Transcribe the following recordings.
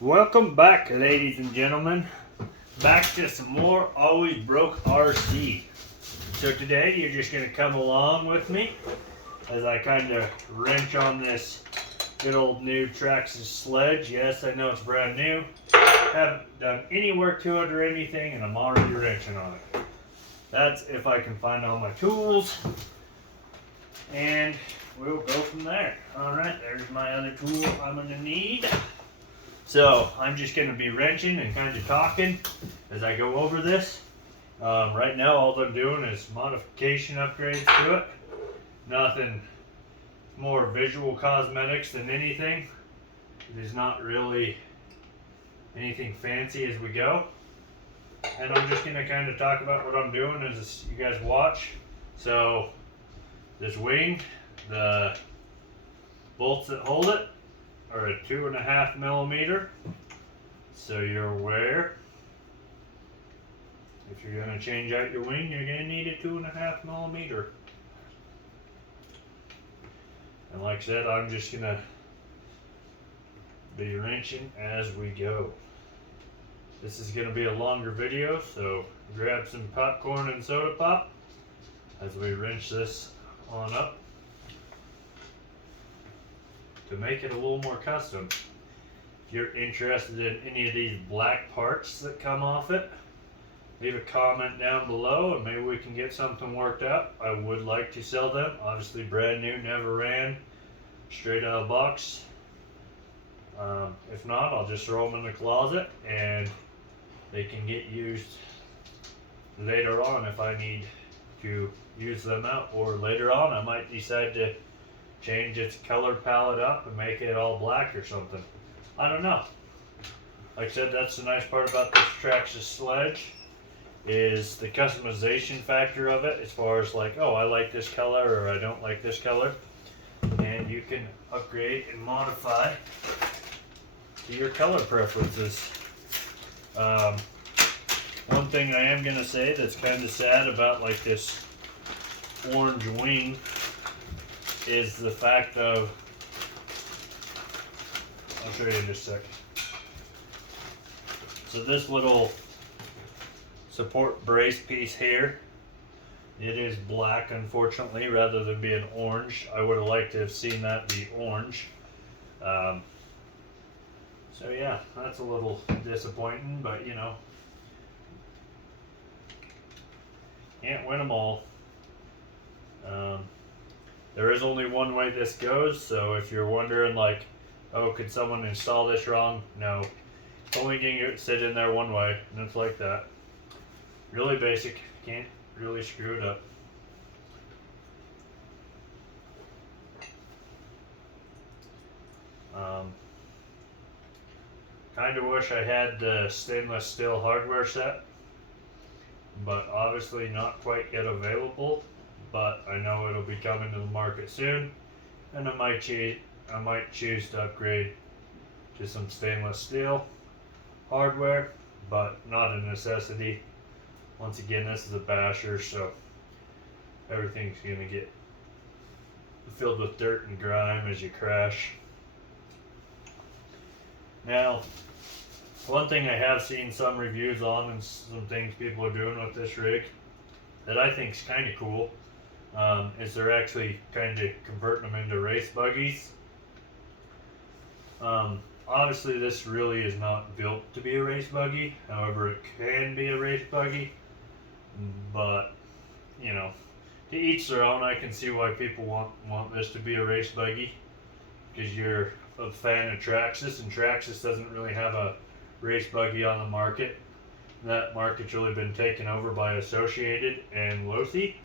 Welcome back, ladies and gentlemen. Back to some more Always Broke RC. So today you're just going to come along with me as I kind of wrench on this good old new traxxas sledge. Yes, I know it's brand new. Haven't done any work to it or anything, and I'm already wrenching on it. That's if I can find all my tools, and we'll go from there. Alright, there's my other tool I'm going to need. So I'm just going to be wrenching and kind of talking as I go over this. Right now all I'm doing is modification upgrades to it. Nothing more visual cosmetics than anything. It is not really anything fancy as we go. And I'm just going to kind of talk about what I'm doing as you guys watch. So this wing, the bolts that hold it are a 2.5 millimeter, so you're aware if you're going to change out your wing, you're going to need a 2.5 millimeter. And like I said, I'm just going to be wrenching as we go. This is going to be a longer video, so grab some popcorn and soda pop as we wrench this on up to make it a little more custom. If you're interested in any of these black parts that come off it, leave a comment down below and maybe we can get something worked out. I would like to sell them. Obviously brand new, never ran, straight out of the box. If not, I'll just throw them in the closet and they can get used later on if I need to use them out, or later on I might decide to change its color palette up and make it all black or something. I don't know. Like I said, that's the nice part about this traxxas sledge, is the customization factor of it, as far as like, oh, I like this color or I don't like this color. And you can upgrade and modify to your color preferences. One thing I am going to say that's kind of sad about like this orange wing is the fact of, I'll show you in just a sec. So this little support brace piece here, it is black unfortunately rather than being orange. I would have liked to have seen that be orange. So yeah, that's a little disappointing, but you know, can't win them all. There is only one way this goes, so if you're wondering like, oh, could someone install this wrong? No. It's only going to sit in there one way, and it's like that. Really basic, can't really screw it up. Kind of wish I had the stainless steel hardware set, but obviously not quite yet available. But I know it'll be coming to the market soon, and I might choose to upgrade to some stainless steel hardware, but not a necessity. Once again, this is a basher, so everything's gonna get filled with dirt and grime as you crash. Now, one thing I have seen some reviews on and some things people are doing with this rig that I think is kind of cool, is they're actually kind of converting them into race buggies. Obviously this really is not built to be a race buggy, however it can be a race buggy, but you know, to each their own. I can see why people want this to be a race buggy, because you're a fan of traxxas, and traxxas doesn't really have a race buggy on the market. That market's really been taken over by Associated and Losi.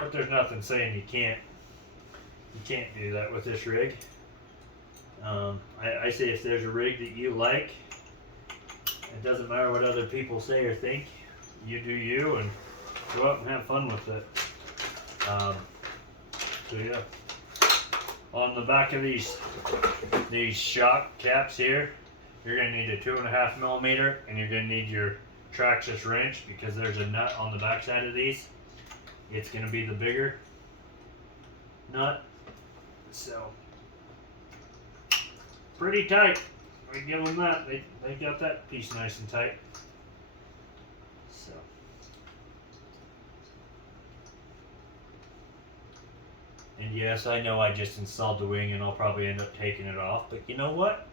But there's nothing saying you can't do that with this rig. I say if there's a rig that you like, it doesn't matter what other people say or think, you do you and go out and have fun with it. So yeah, on the back of these shock caps here, you're going to need a 2.5 millimeter, and you're going to need your traxxas wrench, because there's a nut on the back side of these. It's going to be the bigger nut. So pretty tight. I give them that. They got that piece nice and tight. So. And yes, I know I just installed the wing and I'll probably end up taking it off, but you know what?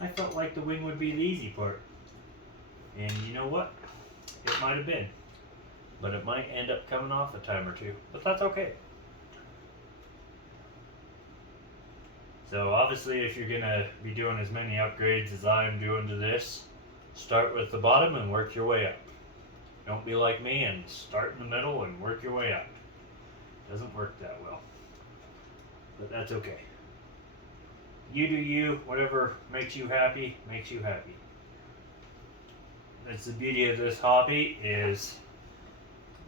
I felt like the wing would be the easy part. And you know what? It might have been. But it might end up coming off a time or two. But that's okay. So obviously if you're going to be doing as many upgrades as I am doing to this, start with the bottom and work your way up. Don't be like me and start in the middle and work your way up. Doesn't work that well. But that's okay. You do you. Whatever makes you happy, makes you happy. That's the beauty of this hobby is,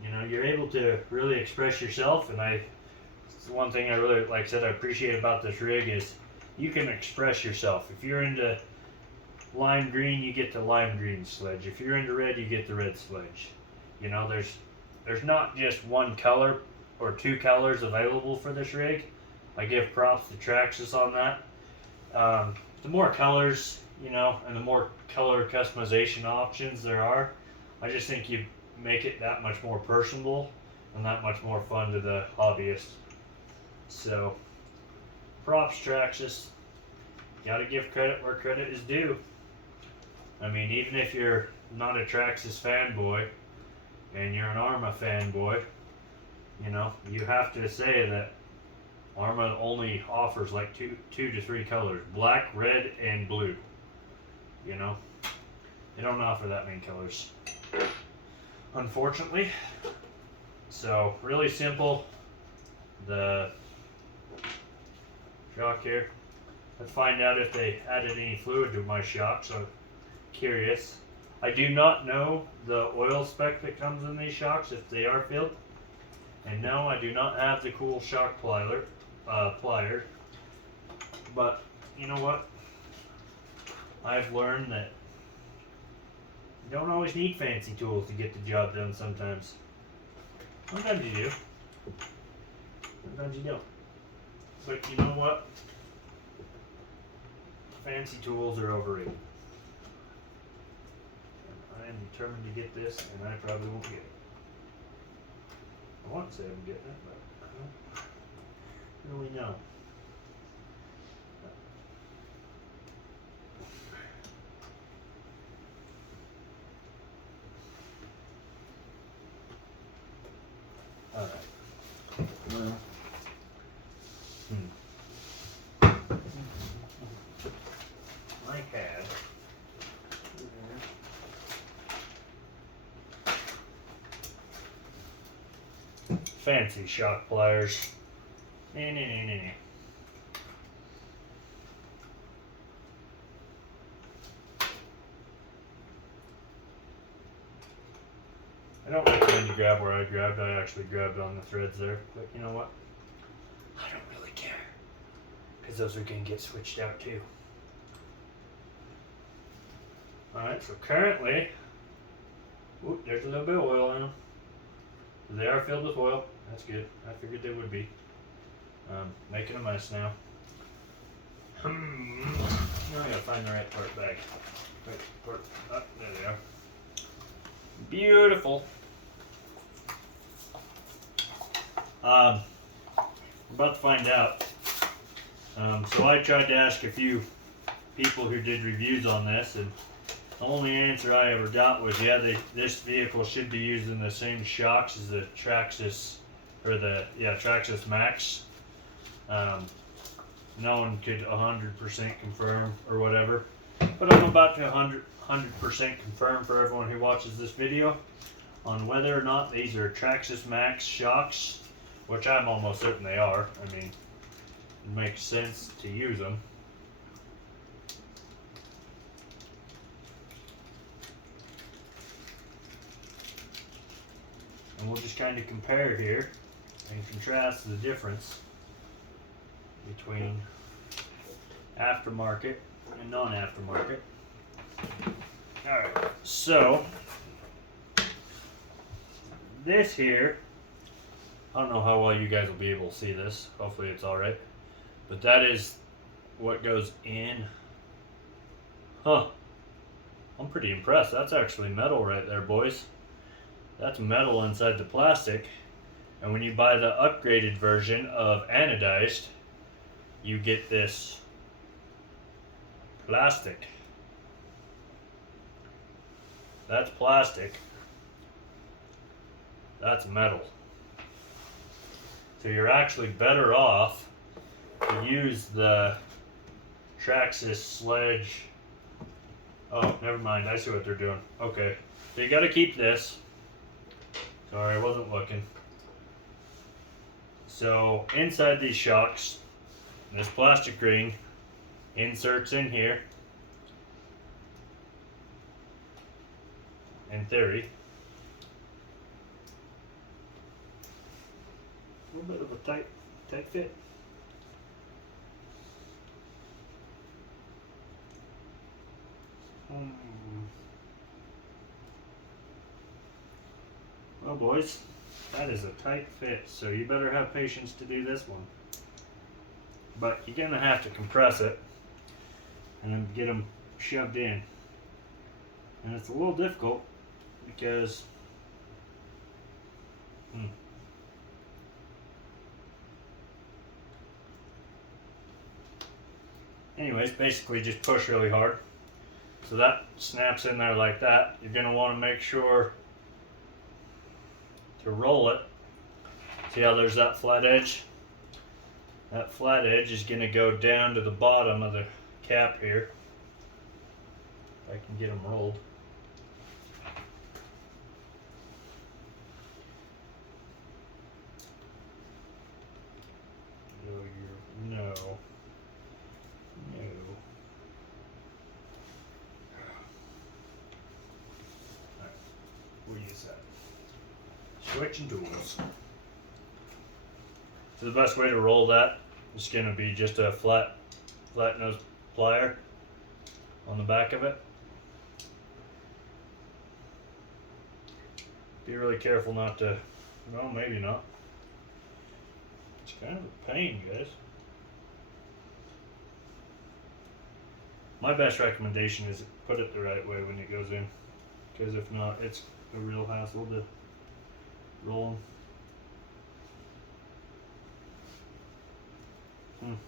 you know, you're able to really express yourself, and it's the one thing I really, like I said, I appreciate about this rig is you can express yourself. If you're into lime green, you get the lime green sledge. If you're into red, you get the red sledge. You know, there's not just one color or two colors available for this rig. I give props to Traxxas on that. The more colors, you know, and the more color customization options there are, I just think you make it that much more personable and that much more fun to the hobbyist. So, props Traxxas. Gotta give credit where credit is due. I mean, even if you're not a Traxxas fanboy and you're an Arma fanboy, you know, you have to say that Arma only offers like two to three colors: black, red, and blue. You know, they don't offer that many colors, unfortunately. So really simple. The shock here. Let's find out if they added any fluid to my shock. So curious. I do not know the oil spec that comes in these shocks if they are filled. And no, I do not have the cool shock plier. But you know what? I've learned that you don't always need fancy tools to get the job done sometimes. Sometimes you do. Sometimes you don't. But you know what? Fancy tools are overrated. And I am determined to get this, and I probably won't get it. I want to say I'm getting it, but I don't really know. Alright. Well. I had. Fancy shock pliers. Nah. I don't recommend you grab where I grabbed. I actually grabbed on the threads there. But you know what? I don't really care. Because those are going to get switched out too. Alright, so currently, there's a little bit of oil in them. They are filled with oil. That's good. I figured they would be. Making a mess now. Now I gotta find the right part bag. Right part. Oh, there they are. Beautiful. I'm about to find out. So I tried to ask a few people who did reviews on this, and the only answer I ever got was, yeah, this vehicle should be using the same shocks as the Traxxas, or the Traxxas Max. No one could 100% confirm or whatever, but I'm about to 100% confirm for everyone who watches this video on whether or not these are Traxxas Max shocks, which I'm almost certain they are. I mean, it makes sense to use them. And we'll just kind of compare here and contrast the difference between aftermarket and non-aftermarket. Alright, so this here, I don't know how well you guys will be able to see this. Hopefully it's alright. But that is what goes in Huh. I'm pretty impressed. That's actually metal right there, boys. That's metal inside the plastic. And when you buy the upgraded version of anodized, you get this plastic. That's plastic. That's metal. So you're actually better off to use the Traxxas sledge. Oh, never mind. I see what they're doing. Okay. So you got to keep this. Sorry, I wasn't looking. So inside these shocks, this plastic ring inserts in here. In theory. A little bit of a tight fit. Well, boys, that is a tight fit, so you better have patience to do this one. But you're gonna have to compress it and then get them shoved in. And it's a little difficult because anyways, basically just push really hard. So that snaps in there like that. You're gonna want to make sure to roll it. See how there's that flat edge? That flat edge is gonna go down to the bottom of the cap here. If I can get them rolled. No. Alright, we'll use that. Switching tools. So the best way to roll that is going to be just a flat nose plier on the back of it. Be really careful not to, well, maybe not. It's kind of a pain, guys. My best recommendation is put it the right way when it goes in, because if not, it's a real hassle to roll them.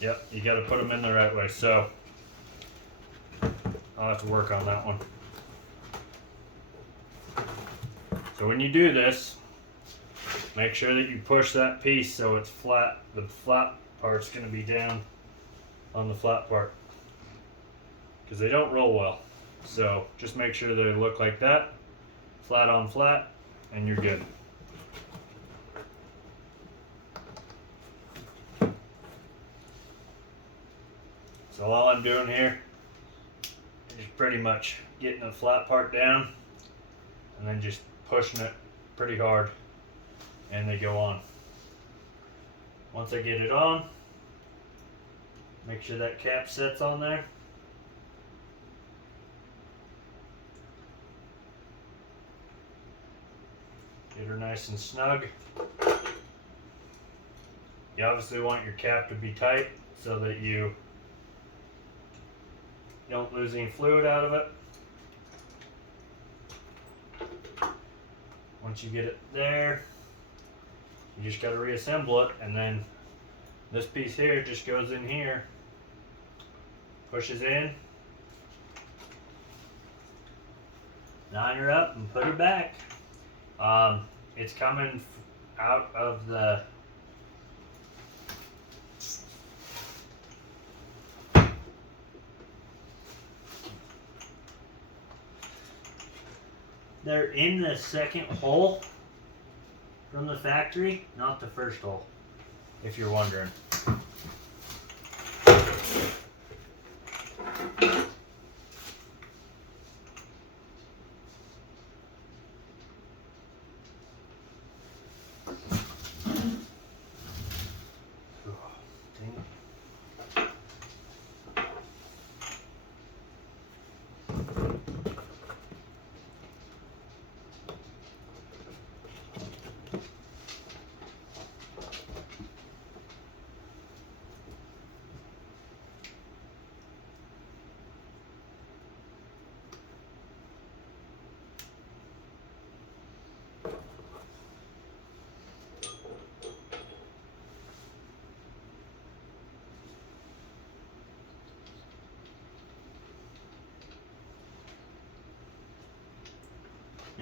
Yep, you got to put them in the right way. So I'll have to work on that one. So when you do this, make sure that you push that piece so it's flat. The flat part's going to be down on the flat part because they don't roll well. So just make sure they look like that, flat on flat, and you're good. So all I'm doing here is pretty much getting the flat part down and then just pushing it pretty hard and they go on. Once I get it on, make sure that cap sits on there. Get her nice and snug. You obviously want your cap to be tight so that you don't lose any fluid out of it. Once you get it there, you just got to reassemble it, and then this piece here just goes in here, pushes in, line her up and put her back. It's coming out of the they're in the second hole from the factory, not the first hole, if you're wondering.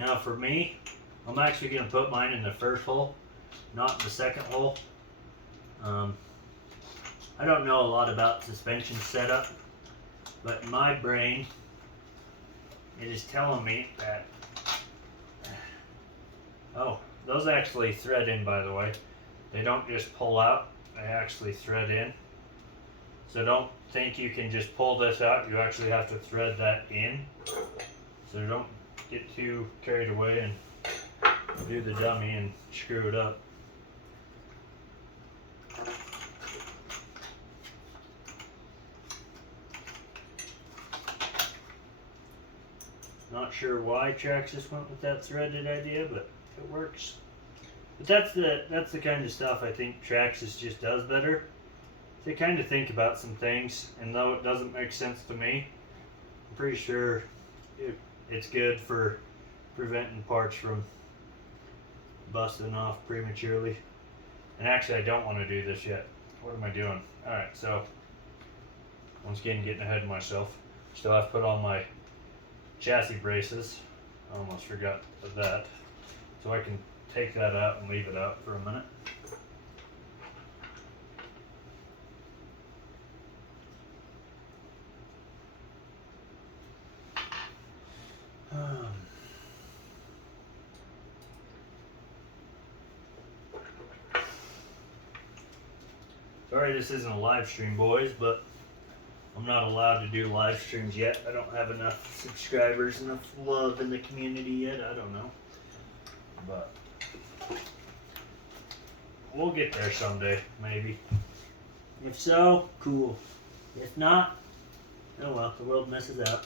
Now for me, I'm actually going to put mine in the first hole, not in the second hole. I don't know a lot about suspension setup, but in my brain, it is telling me that, oh, those actually thread in, by the way. They don't just pull out, they actually thread in. So don't think you can just pull this out, you actually have to thread that in. So don't get too carried away and do the dummy and screw it up. Not sure why Traxxas went with that threaded idea, but it works. But that's the kind of stuff I think Traxxas just does better. They kind of think about some things, and though it doesn't make sense to me, I'm pretty sure it's good for preventing parts from busting off prematurely. And actually, I don't want to do this yet. What am I doing? Alright, so once again, getting ahead of myself. Still have to put on my chassis braces. I almost forgot of that. So I can take that out and leave it out for a minute. Sorry this isn't a live stream, boys, but I'm not allowed to do live streams yet. I don't have enough subscribers, enough love in the community yet. I don't know. But we'll get there someday, maybe. If so, cool. If not, oh well, the world misses out.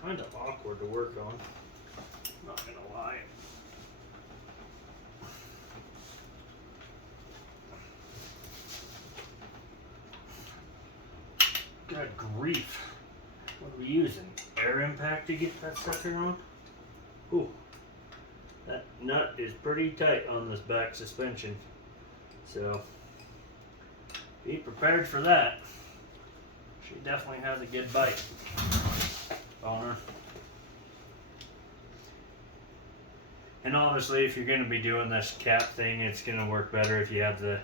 Kind of awkward to work on, not gonna lie. Good grief. What are we using? Air impact to get that sucker on? Ooh. That nut is pretty tight on this back suspension. So, be prepared for that. She definitely has a good bite on her. And obviously, if you're going to be doing this cap thing, it's going to work better if you have the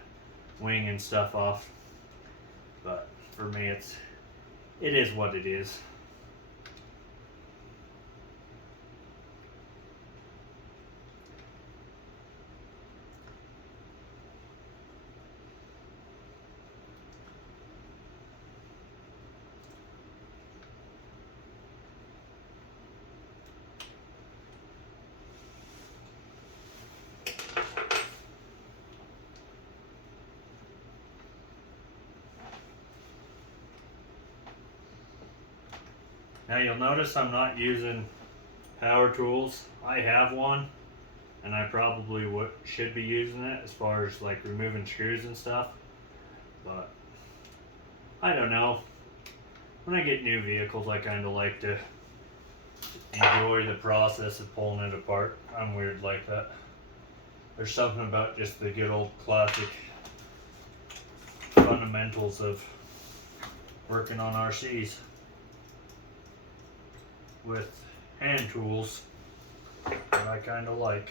wing and stuff off. But for me, it is what it is. Now you'll notice I'm not using power tools. I have one, and I probably should be using it as far as like removing screws and stuff. But I don't know. When I get new vehicles, I kind of like to enjoy the process of pulling it apart. I'm weird like that. There's something about just the good old classic fundamentals of working on RCs with hand tools that I kind of like.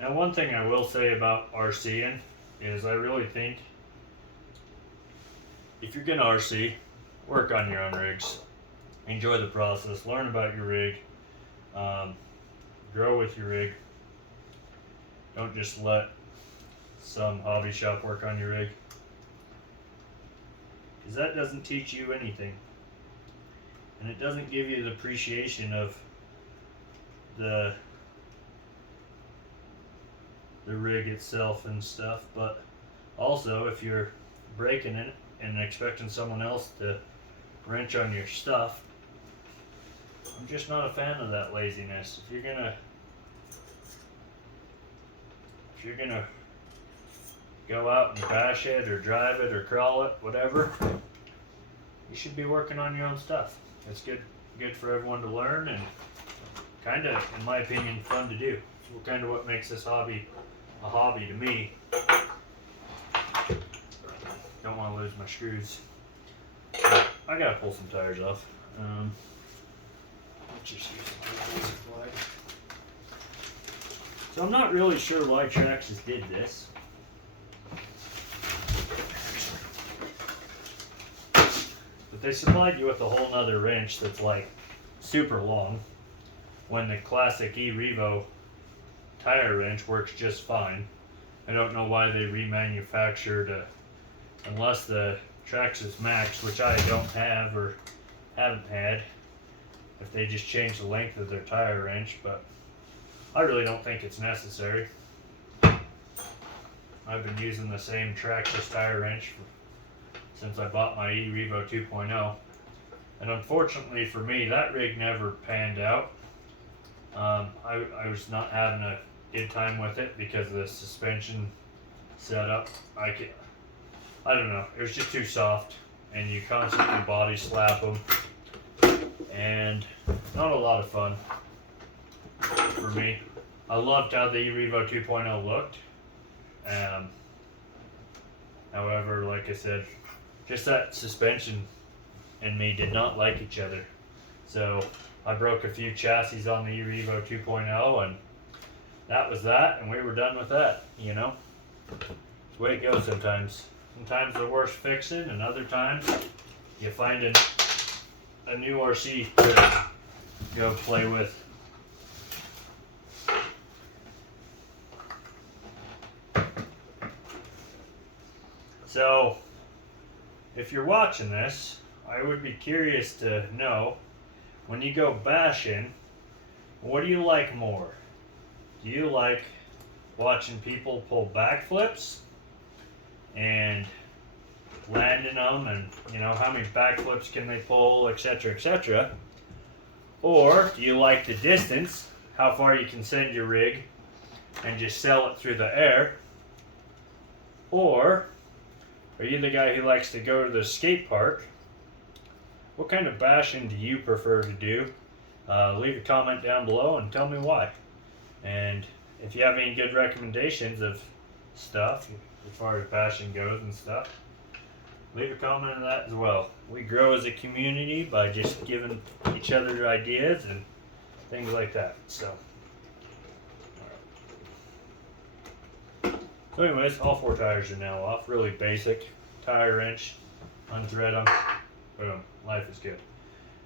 Now, one thing I will say about RCing is I really think if you're gonna RC, work on your own rigs. Enjoy the process. Learn about your rig. Grow with your rig. Don't just let some hobby shop work on your rig, because that doesn't teach you anything, and it doesn't give you the appreciation of the rig itself and stuff. But also, if you're breaking it and expecting someone else to wrench on your stuff, I'm just not a fan of that laziness. If you're gonna go out and bash it or drive it or crawl it, whatever, you should be working on your own stuff. It's good for everyone to learn, and kind of, in my opinion, fun to do. It's kind of what makes this hobby a hobby to me. Don't want to lose my screws. I gotta pull some tires off. Let's just use some basic wire. So I'm not really sure why Traxxas did this. But they supplied you with a whole nother wrench that's like super long, when the classic E-Revo tire wrench works just fine. I don't know why they remanufactured unless the Traxxas Max, which I don't have or haven't had, if they just changed the length of their tire wrench, but I really don't think it's necessary. I've been using the same Traxxas tire wrench since I bought my E-Revo 2.0, and unfortunately for me, that rig never panned out. I was not having a good time with it because of the suspension setup. I don't know, it was just too soft, and you constantly body slap them, and not a lot of fun for me. I loved how the E-Revo 2.0 looked. However, like I said, just that suspension and me did not like each other. So I broke a few chassis on the E-Revo 2.0, and that was that, and we were done with that, you know? It's the way it goes sometimes. Sometimes they're worth fixing, and other times you find a new RC to go play with. So, if you're watching this, I would be curious to know, when you go bashing, what do you like more? Do you like watching people pull backflips and landing them, and you know, how many backflips can they pull, etc., etc.? Or do you like the distance, how far you can send your rig and just sell it through the air? Or are you the guy who likes to go to the skate park? What kind of bashing do you prefer to do? Leave a comment down below and tell me why. And if you have any good recommendations of stuff as far as bashing goes and stuff, leave a comment on that as well. We grow as a community by just giving each other ideas and things like that. So anyways, all 4 tires are now off. Really basic. Tire wrench, unthread them, boom, life is good.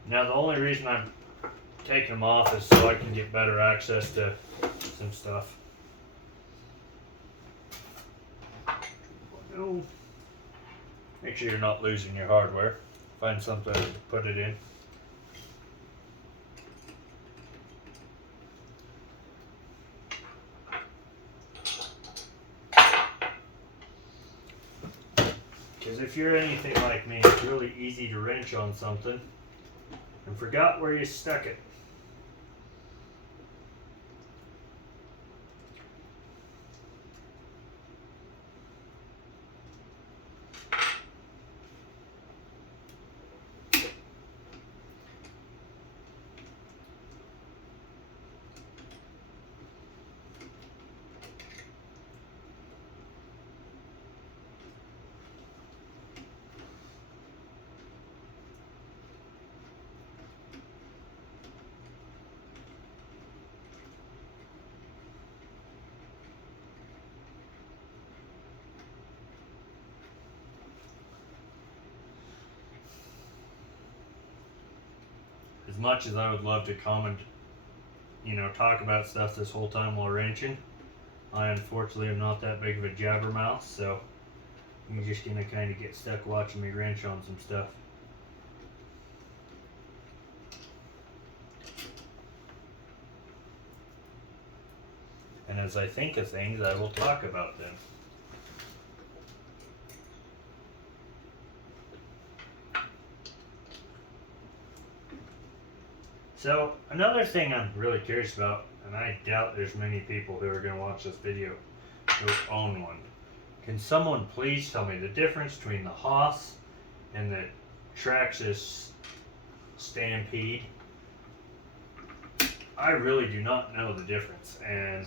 Now the only reason I'm taking them off is so I can get better access to some stuff. Make sure you're not losing your hardware. Find something to put it in. Because if you're anything like me, it's really easy to wrench on something and forgot where you stuck it. As much as I would love to comment, talk about stuff this whole time while wrenching, I unfortunately am not that big of a jabbermouth, so you're just gonna kind of get stuck watching me wrench on some stuff. And as I think of things, I will talk about them. So another thing I'm really curious about, and I doubt there's many people who are going to watch this video who own one, Can someone please tell me the difference between the Haas and the Traxxas Stampede? I really do not know the difference, and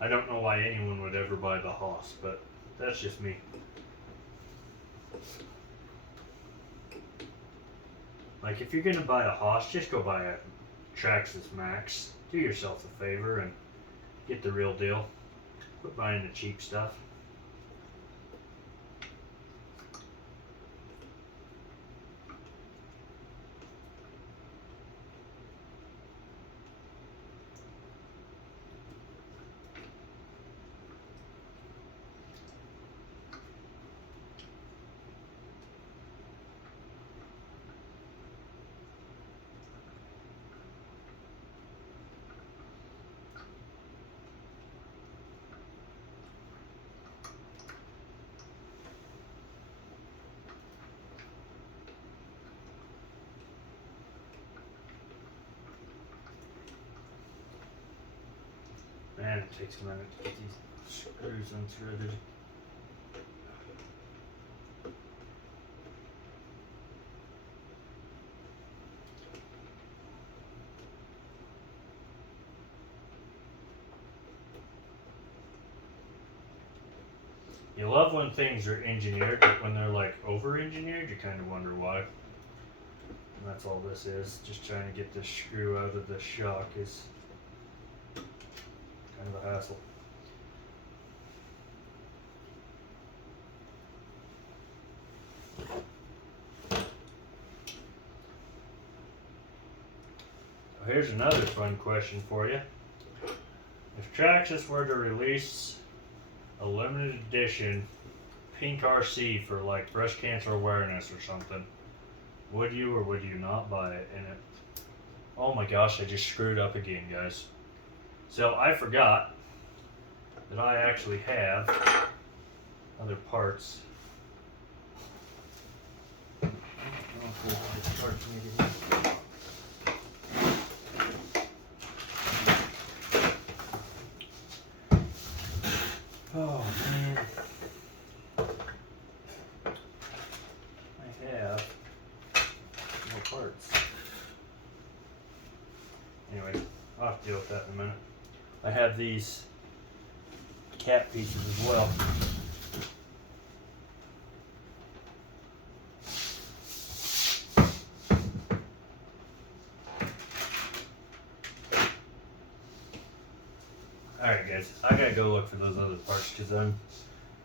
I don't know why anyone would ever buy the Haas, but that's just me. Like, if you're gonna buy a Haas, just go buy a Traxxas Max. Do yourself a favor and get the real deal. Quit buying the cheap stuff. Man, it takes a minute to get these screws unthreaded. You love when things are engineered, but when they're like over-engineered, you kind of wonder why. And that's all this is. Just trying to get this screw out of the shock is kind of a hassle. Here's another fun question for you. If Traxxas were to release a limited edition pink RC for like breast cancer awareness or something, would you or would you not buy it? And oh my gosh, I just screwed up again, guys. So I forgot that I actually have other parts. I don't know if there's parts needed. Oh man, I have more parts. Anyway, I'll have to deal with that in a minute. I have these cap pieces as well. Alright guys, I gotta go look for those other parts because I'm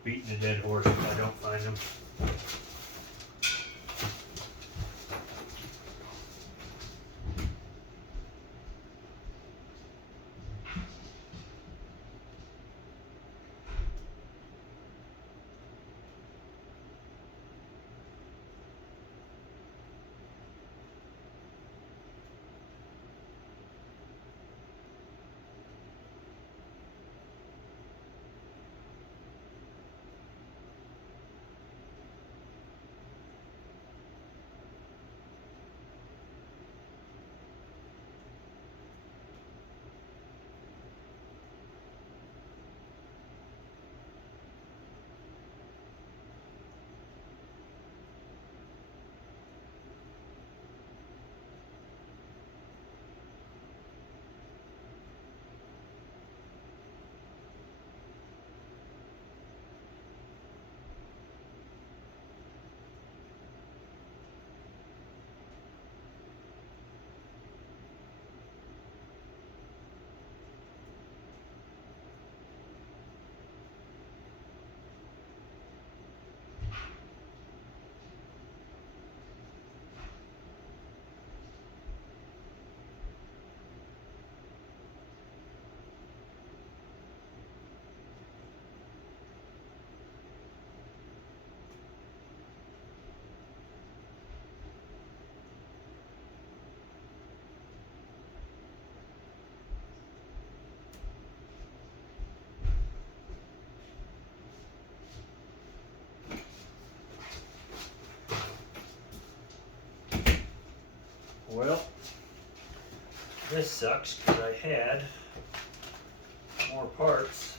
beating a dead horse if I don't find them. Well, this sucks because I had more parts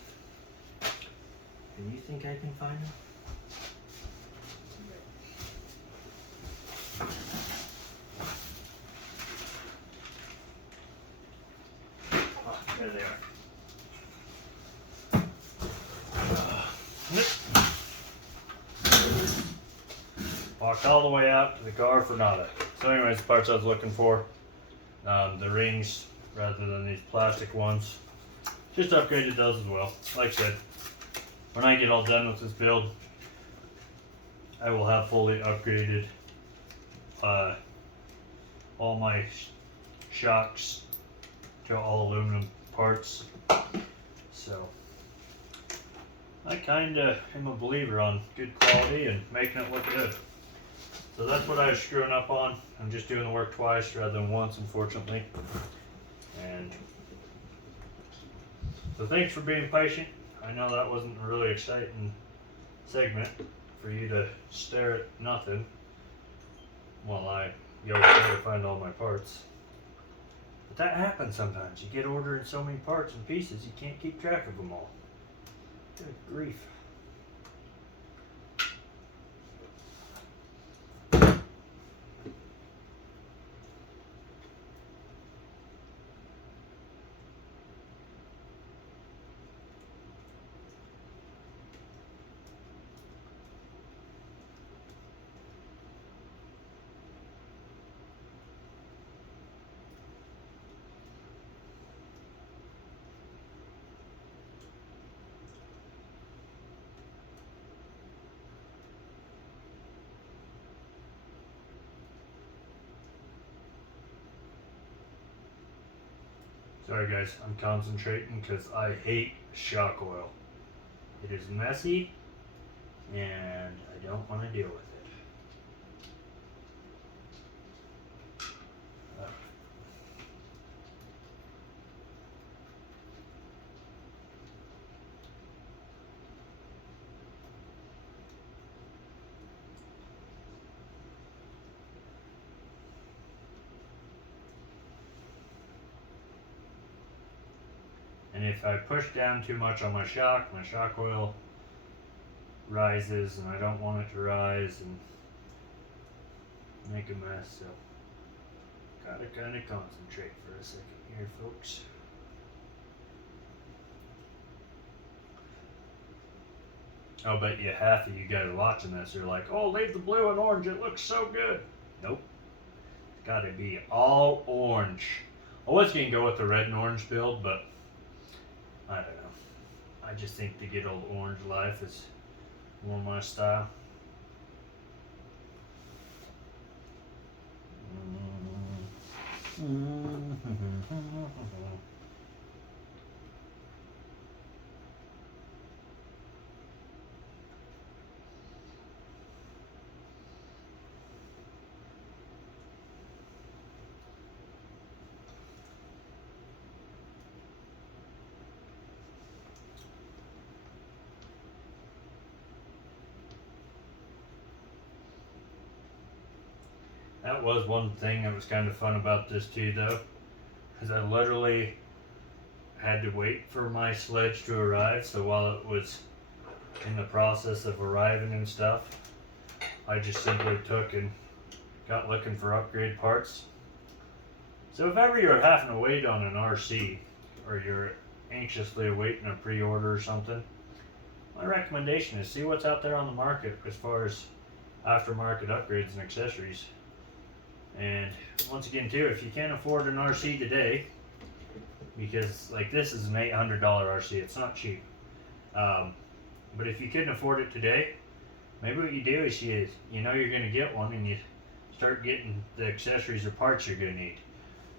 And you think I can find them? Oh, there they are. Walked all the way out to the car for nada. So anyways, the parts I was looking for, the rings rather than these plastic ones, just upgraded those as well. Like I said, when I get all done with this build, I will have fully upgraded all my shocks to all aluminum parts. So I kinda am a believer on good quality and making it look good. So that's what I was screwing up on. I'm just doing the work twice rather than once, unfortunately. And so thanks for being patient. I know that wasn't a really exciting segment for you to stare at nothing while I go try to find all my parts. But that happens sometimes. You get ordering so many parts and pieces, you can't keep track of them all. Good grief. Sorry guys, I'm concentrating because I hate shock oil. It is messy and I don't want to deal with it. And if I push down too much on my shock oil rises, and I don't want it to rise and make a mess, so gotta kind of concentrate for a second here, folks. I'll bet you half of you guys watching this are like, oh, leave the blue and orange, it looks so good. Nope. It's gotta be all orange. I was gonna go with the red and orange build, but I don't know. I just think the good old orange life is more my style. That was one thing that was kind of fun about this too, though, because I literally had to wait for my sledge to arrive. So while it was in the process of arriving and stuff, I just simply took and got looking for upgrade parts. So if ever you're having to wait on an RC, or you're anxiously awaiting a pre-order or something, my recommendation is see what's out there on the market as far as aftermarket upgrades and accessories. And once again too, if you can't afford an RC today, because like this is an $800 RC, it's not cheap. But if you couldn't afford it today, maybe what you do is you know you're going to get one, and you start getting the accessories or parts you're going to need.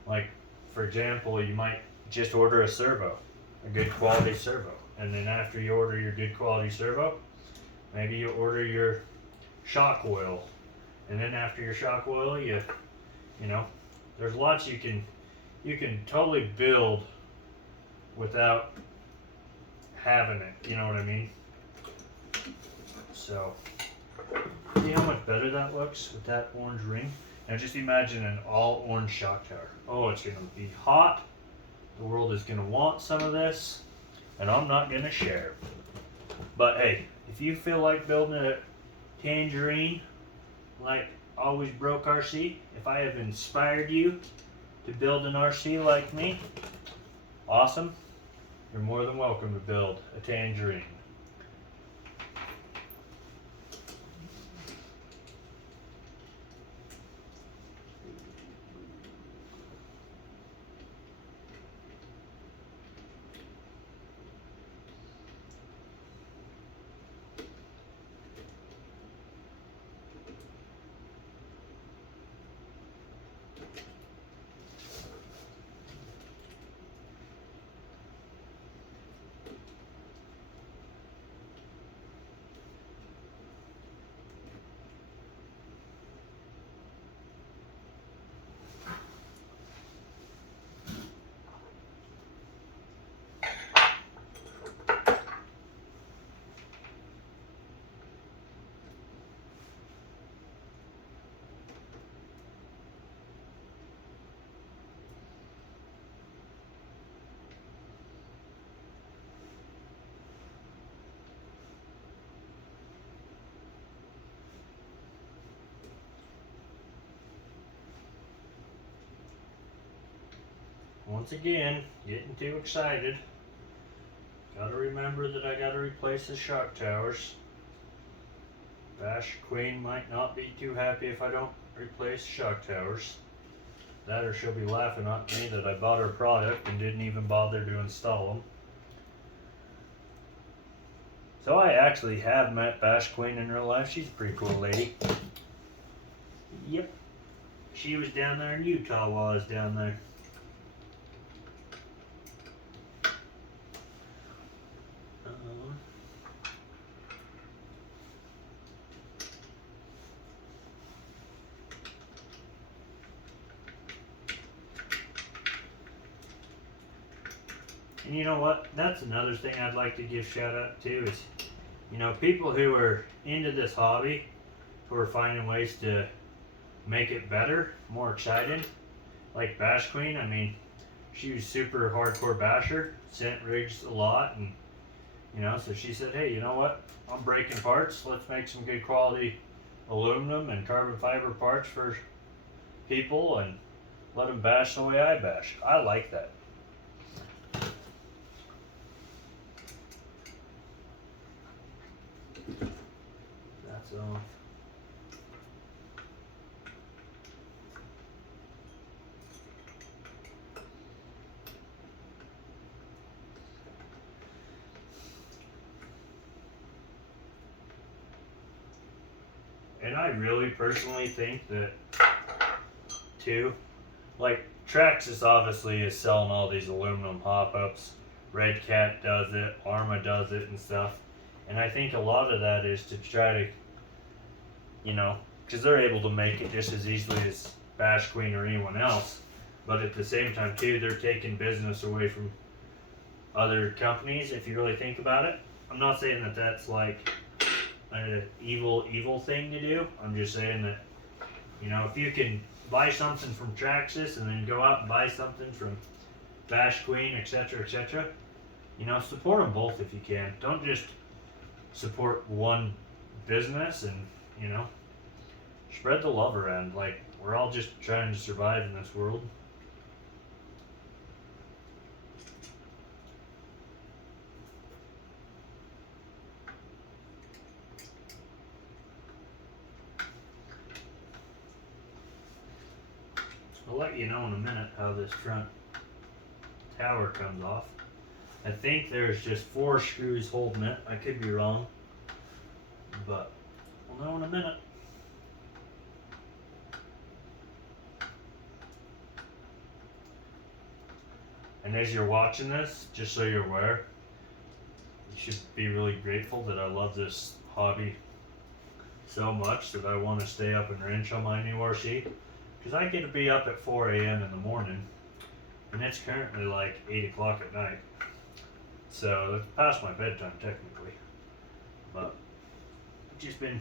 Like for example, you might just order a servo, a good quality servo, and then after you order your good quality servo, maybe you order your shock oil, and then after your shock oil, you know, there's lots you can totally build without having it, you know what I mean? So, see how much better that looks with that orange ring? Now just imagine an all orange shock tower. Oh, it's gonna be hot. The world is gonna want some of this, and I'm not gonna share. But hey, if you feel like building a Tangerine like Always Broke RC, if I have inspired you to build an RC like me, awesome. You're more than welcome to build a Tangerine. Once again, getting too excited. Gotta remember that I gotta replace the shock towers. Bash Queen might not be too happy if I don't replace shock towers. That or she'll be laughing at me that I bought her product and didn't even bother to install them. So I actually have met Bash Queen in real life. She's a pretty cool lady. Yep. She was down there in Utah while I was down there. And you know what? That's another thing I'd like to give shout out to is, you know, people who are into this hobby, who are finding ways to make it better, more exciting. Like Bash Queen, I mean, she was super hardcore basher, sent rigs a lot, and you know, so she said, hey, you know what? I'm breaking parts. Let's make some good quality aluminum and carbon fiber parts for people and let them bash the way I bash. I like that. That's off. And I really personally think that, too, like Traxxas obviously is selling all these aluminum hop-ups. Red Cat does it, Arma does it and stuff. And I think a lot of that is to try to, you know, because they're able to make it just as easily as Bash Queen or anyone else. But at the same time, too, they're taking business away from other companies, if you really think about it. I'm not saying that that's like an evil thing to do. I'm just saying that, you know, if you can buy something from Traxxas and then go out and buy something from Bash Queen, etc., you know, support them both if you can. Don't just support one business, and, you know, spread the love around. Like, we're all just trying to survive in this world. I'll let you know in a minute how this front tower comes off. I think there's just 4 screws holding it. I could be wrong, but we'll know in a minute. And as you're watching this, just so you're aware, you should be really grateful that I love this hobby so much that I want to stay up and wrench on my new RC. Because I get to be up at 4 a.m. in the morning, and it's currently like 8 o'clock at night. So it's past my bedtime technically. But I've just been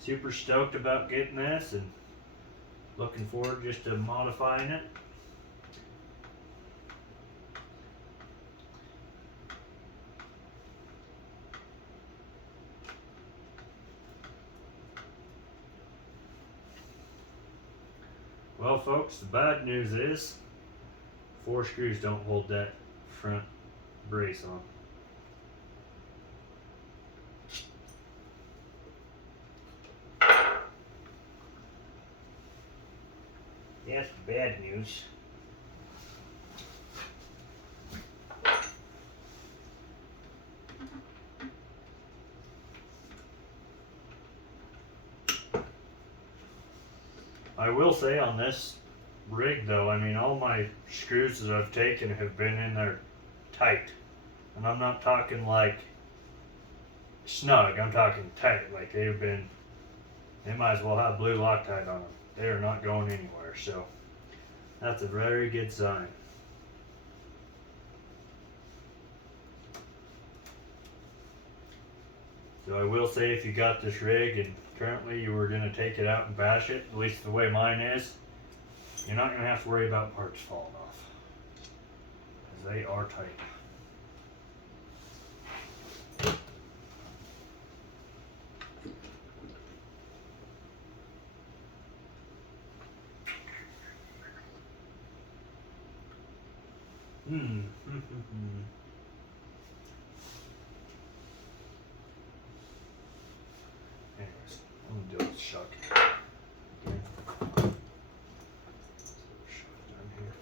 super stoked about getting this and looking forward just to modifying it. folks, the bad news is 4 screws don't hold that front brace on. That's bad news. I will say on this rig though, I mean all my screws that I've taken have been in there tight. And I'm not talking like snug, I'm talking tight. Like they might as well have blue Loctite on them. They are not going anywhere, so that's a very good sign. So I will say if you got this rig and currently you were going to take it out and bash it, at least the way mine is, you're not going to have to worry about parts falling off. Because they are tight. Anyways, I'm gonna do this shock again. Shock down here.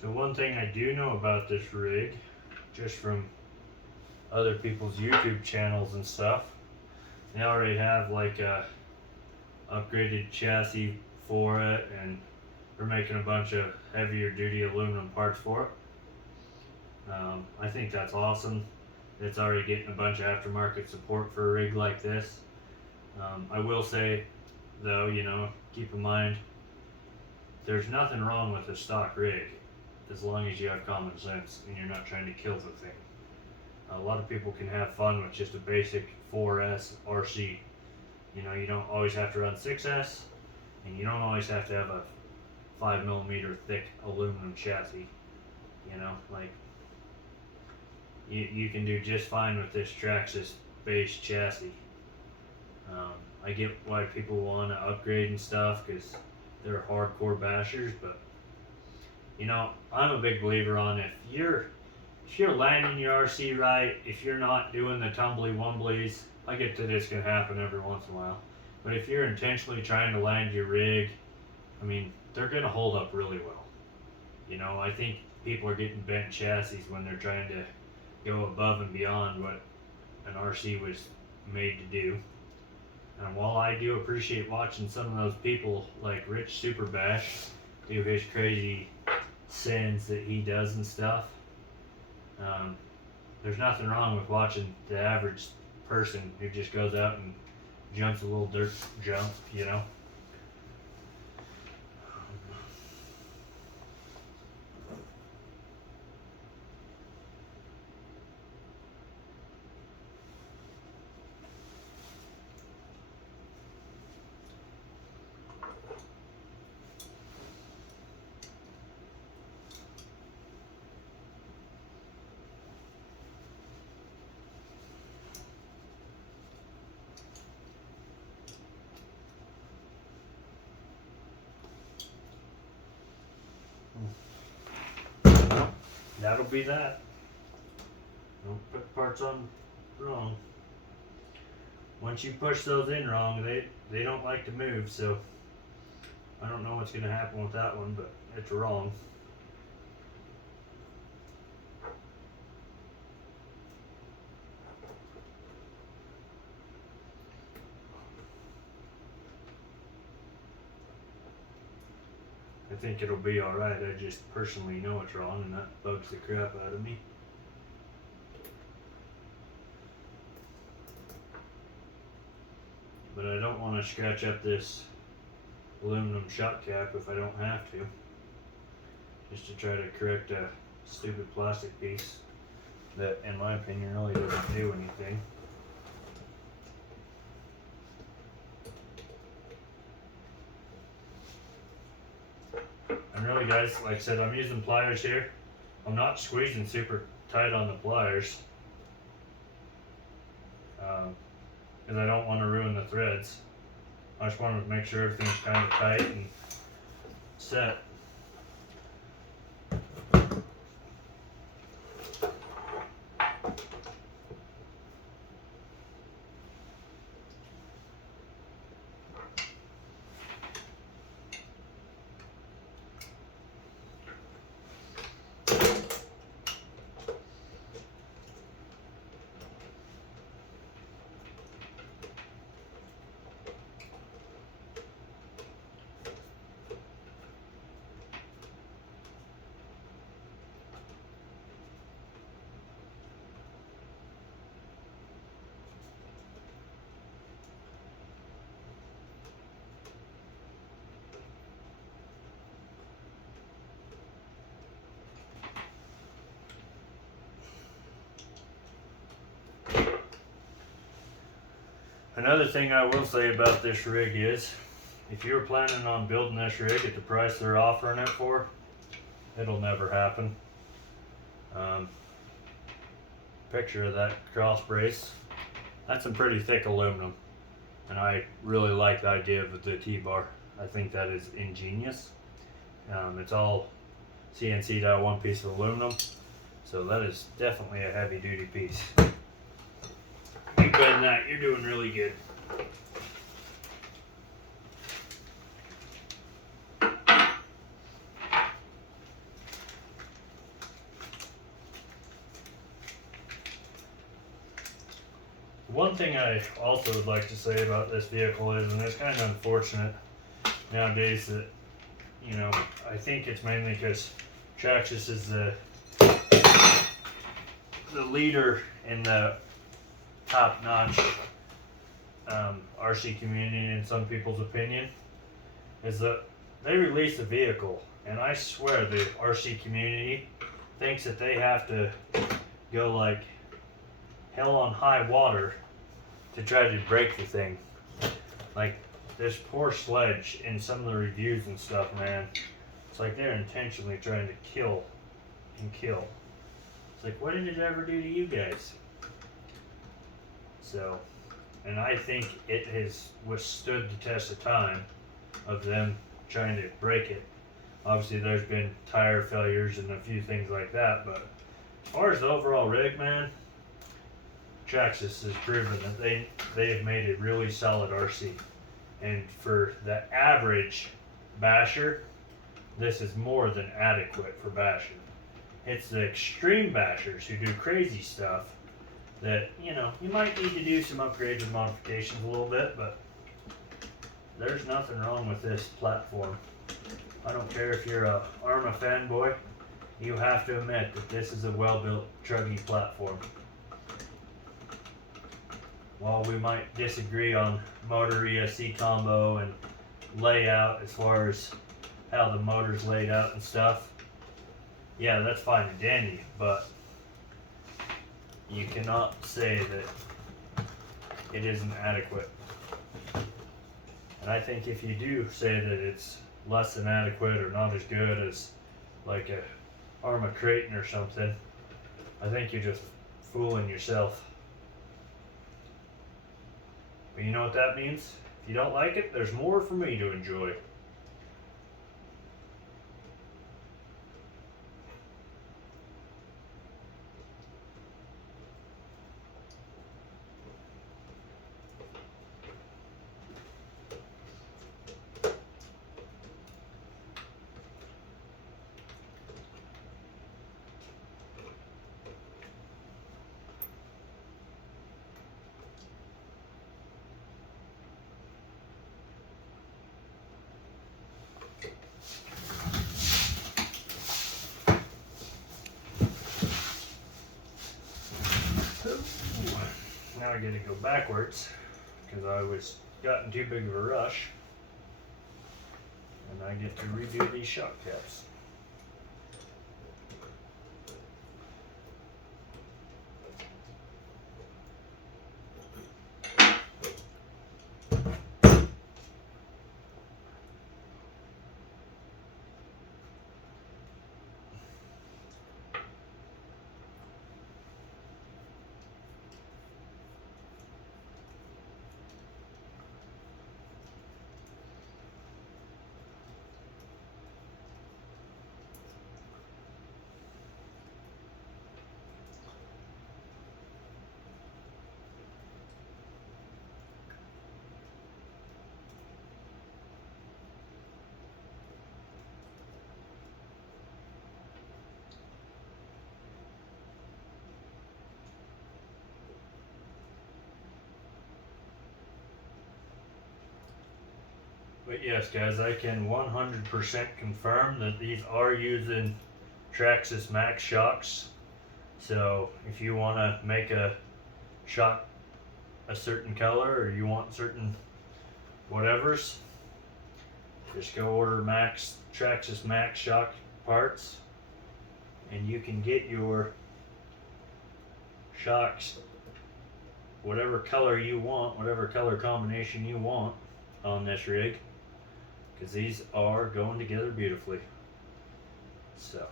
So one thing I do know about this rig, just from other people's YouTube channels and stuff, they already have like a upgraded chassis for it, and they're making a bunch of heavier duty aluminum parts for it. I think that's awesome. It's already getting a bunch of aftermarket support for a rig like this. I will say though, you know, keep in mind there's nothing wrong with a stock rig as long as you have common sense and you're not trying to kill the thing. A lot of people can have fun with just a basic 4S RC. You know, you don't always have to run 6S, and you don't always have to have a 5mm thick aluminum chassis. You know, like you can do just fine with this traxxas base chassis. I get why people want to upgrade and stuff because they're hardcore bashers, but you know, I'm a big believer on if you're landing your RC right, if you're not doing the tumbly wumblies, I get that it's gonna happen every once in a while, but if you're intentionally trying to land your rig, I mean, they're gonna hold up really well. You know, I think people are getting bent chassis when they're trying to go above and beyond what an RC was made to do. And while I do appreciate watching some of those people like Rich Super Bash do his crazy sins that he does and stuff, there's nothing wrong with watching the average person who just goes out and jumps a little dirt jump, you know. That'll be that. Don't put parts on wrong. Once you push those in wrong, they don't like to move, so I don't know what's going to happen with that one, but it's wrong. I think it'll be alright. I just personally know it's wrong, and that bugs the crap out of me. But I don't want to scratch up this aluminum shock cap if I don't have to. Just to try to correct a stupid plastic piece that, in my opinion, really doesn't do anything. And really, guys, like I said, I'm using pliers here. I'm not squeezing super tight on the pliers because I don't want to ruin the threads. I just want to make sure everything's kind of tight and set. Another thing I will say about this rig is, if you're planning on building this rig at the price they're offering it for, it'll never happen. Picture of that cross brace. That's some pretty thick aluminum, and I really like the idea of the T-bar. I think that is ingenious. It's all CNC'd out of one piece of aluminum, so that is definitely a heavy duty piece. You bend that, you're doing really good. One thing I also would like to say about this vehicle is, and it's kind of unfortunate nowadays that, you know, I think it's mainly because Traxxas is the leader in the top-notch RC community, in some people's opinion, is that they release a vehicle, and I swear the RC community thinks that they have to go like hell on high water to try to break the thing. Like this poor Sledge in some of the reviews and stuff, man, it's like they're intentionally trying to kill and kill. It's like, what did it ever do to you guys? So, and I think it has withstood the test of time of them trying to break it. Obviously there's been tire failures and a few things like that, but as far as the overall rig, man, Traxxas has proven that they have made a really solid RC. And for the average basher, this is more than adequate for bashing. It's the extreme bashers who do crazy stuff that, you know, you might need to do some upgrades and modifications a little bit, but there's nothing wrong with this platform. I don't care if you're a Arma fanboy, you have to admit that this is a well-built truggy platform. While we might disagree on motor ESC combo and layout as far as how the motor's laid out and stuff, yeah, that's fine and dandy, but you cannot say that it isn't adequate. And I think if you do say that it's less than adequate or not as good as like a Arma Creighton or something, I think you're just fooling yourself. But you know what that means? If you don't like it, there's more for me to enjoy. I get to go backwards because I was gotten too big of a rush, and I get to redo these shock caps. But yes, guys, I can 100% confirm that these are using Traxxas Max shocks. So if you want to make a shock a certain color, or you want certain whatevers, just go order Traxxas Max shock parts, and you can get your shocks whatever color you want, whatever color combination you want on this rig, because these are going together beautifully. So,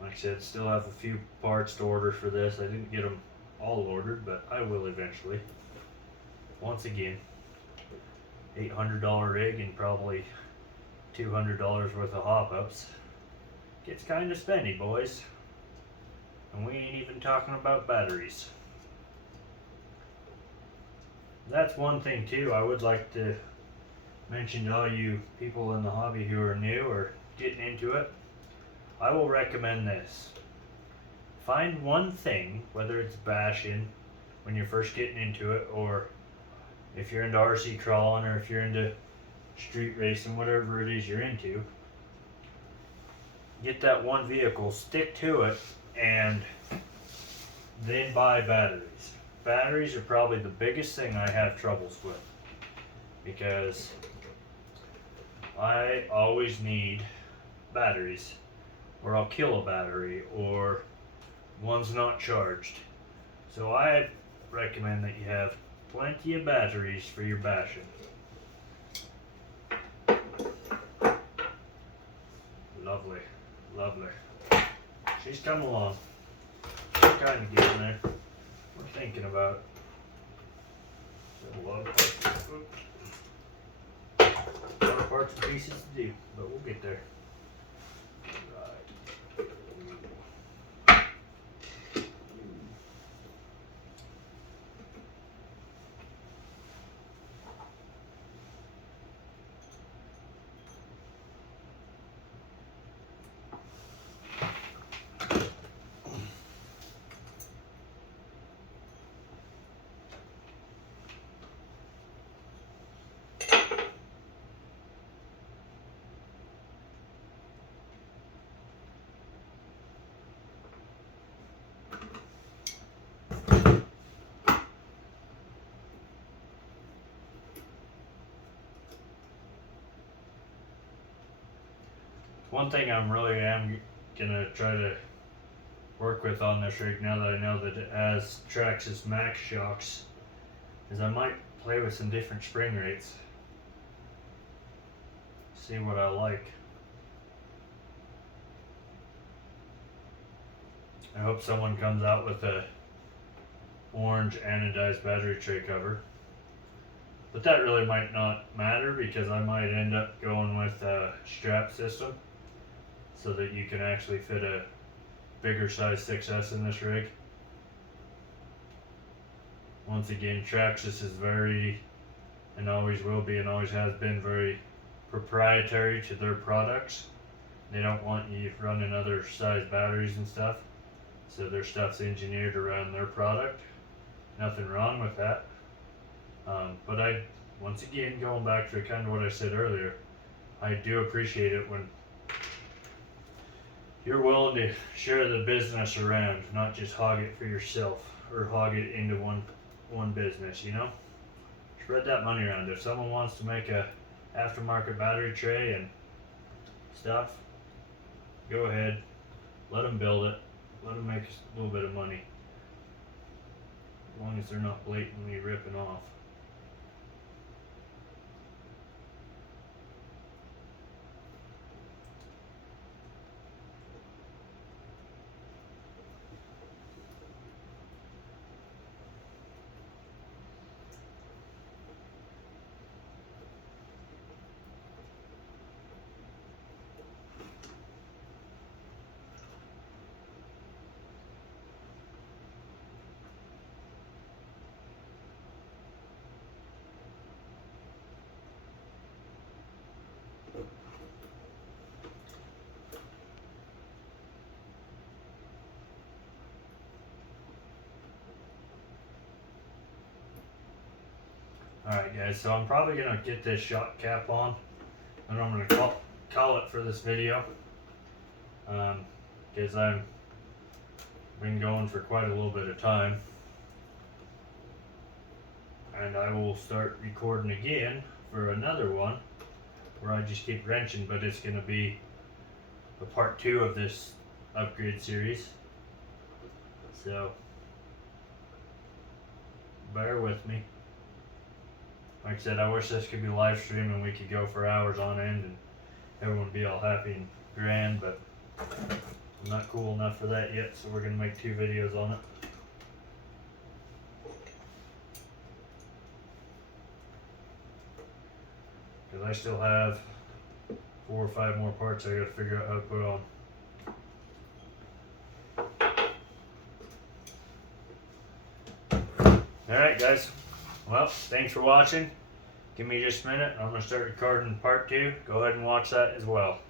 like I said, still have a few parts to order for this. I didn't get them all ordered, but I will eventually. Once again, $800 rig and probably $200 worth of hop-ups. Gets kind of spendy, boys. And we ain't even talking about batteries. That's one thing too I would like to mention to all you people in the hobby who are new or getting into it. I will recommend this. Find one thing, whether it's bashing when you're first getting into it, or if you're into RC crawling, or if you're into street racing, whatever it is you're into. Get that one vehicle, stick to it, and then buy batteries. Batteries are probably the biggest thing I have troubles with, because I always need batteries, or I'll kill a battery, or one's not charged. So I recommend that you have plenty of batteries for your bashing. Lovely, lovely. She's come along. She's kind of getting there. We're thinking about it. A lot of parts and pieces to do, but we'll get there. One thing I'm really gonna try to work with on this rig, now that I know that it has Traxxas Max shocks, is I might play with some different spring rates. See what I like. I hope someone comes out with a orange anodized battery tray cover. But that really might not matter, because I might end up going with a strap system, so that you can actually fit a bigger size 6S in this rig. Once again, Traxxas is very, and always will be, and always has been, very proprietary to their products. They don't want you running other size batteries and stuff, so their stuff's engineered around their product. Nothing wrong with that. But once again, going back to kind of what I said earlier, I do appreciate it when you're willing to share the business around, not just hog it for yourself. or hog it into one business, you know? Spread that money around. If someone wants to make a aftermarket battery tray and stuff, go ahead, let them build it, let them make a little bit of money, as long as they're not blatantly ripping off. Alright guys, so I'm probably going to get this shock cap on, and I'm going to call it for this video, because I've been going for quite a little bit of time, and I will start recording again for another one where I just keep wrenching, but it's going to be a part 2 of this upgrade series, so bear with me. Like I said, I wish this could be live stream and we could go for hours on end and everyone would be all happy and grand, but I'm not cool enough for that yet, so we're going to make 2 videos on it. Because I still have 4 or 5 more parts I got to figure out how to put on. Alright guys, well, thanks for watching. Give me just a minute. I'm going to start recording part 2. Go ahead and watch that as well.